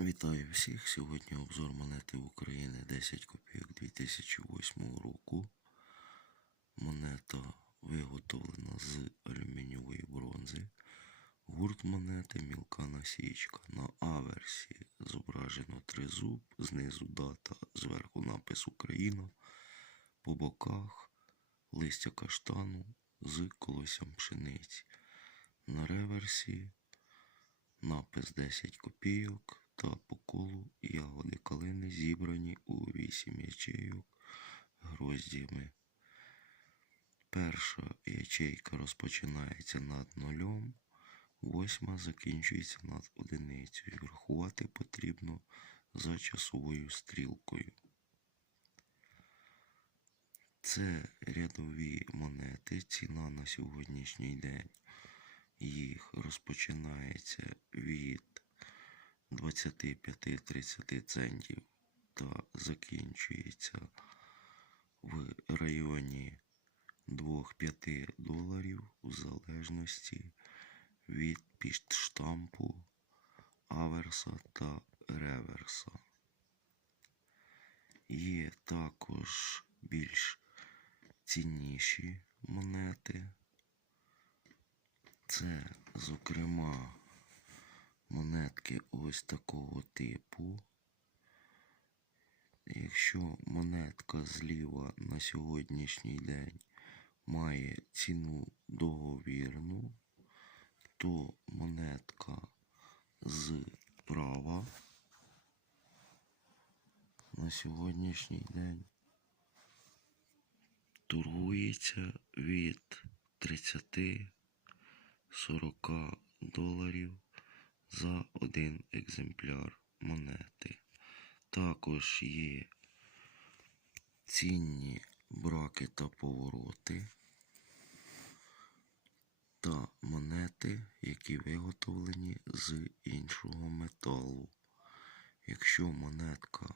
Вітаю всіх! Сьогодні обзор монети України 10 копійок 2008 року. Монета виготовлена з алюмінієвої бронзи. Гурт монети мілка насічка. На аверсі зображено тризуб, знизу дата, зверху напис Україна. По боках листя каштану з колоссям пшениці. На реверсі напис 10 копійок та по колу ягоди калини зібрані у 8 ячейок гроздями. Перша ячейка розпочинається над нульом, восьма закінчується над одиницею. Рахувати потрібно за часовою стрілкою. Це рядові монети. Ціна на сьогоднішній день їх розпочинається від 25-30 центів та закінчується в районі 2-5 доларів у залежності від підштампу аверса та реверса. Є також більш цінніші монети. Це, зокрема, монетки ось такого типу. Якщо монетка зліва на сьогоднішній день має ціну договірну, то монетка зправа на сьогоднішній день торгується від 30 40 доларів за один екземпляр монети. Також є цінні браки та повороти та монети, які виготовлені з іншого металу. Якщо монетка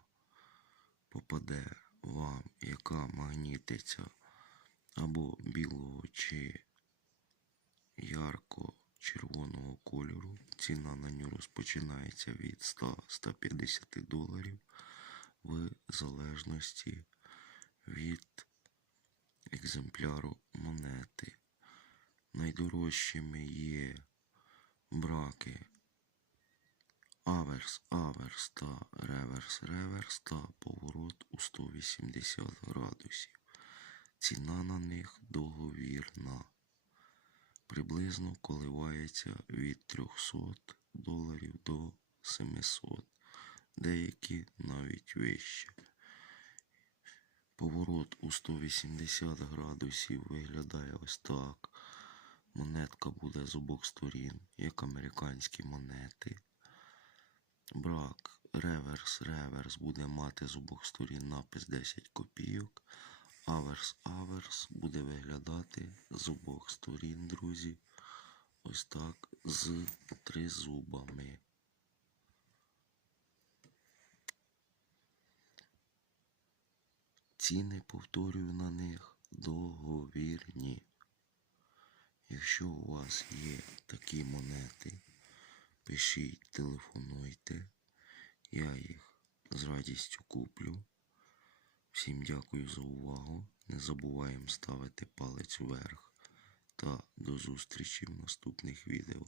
попаде вам, яка магнітиться або білого чи ярко-червоного кольору. Ціна на нього розпочинається від 100-150 доларів в залежності від екземпляру монети. Найдорожчими є браки аверс, аверс та реверс, реверс та поворот у 180 градусів. Ціна на них договірна приблизно коливається від 300 доларів до 700, деякі навіть вище. Поворот у 180 градусів виглядає ось так. Монетка буде з обох сторін, як американські монети. Брак реверс, реверс буде мати з обох сторін напис 10 копійок. Аверс, аверс буде виглядати з обох сторін, друзі. Ось так з тризубами. Ціни, повторюю, на них договірні. Якщо у вас є такі монети, пишіть, телефонуйте. Я їх з радістю куплю. Всім дякую за увагу. Не забуваємо ставити палець вверх та до зустрічі в наступних відео.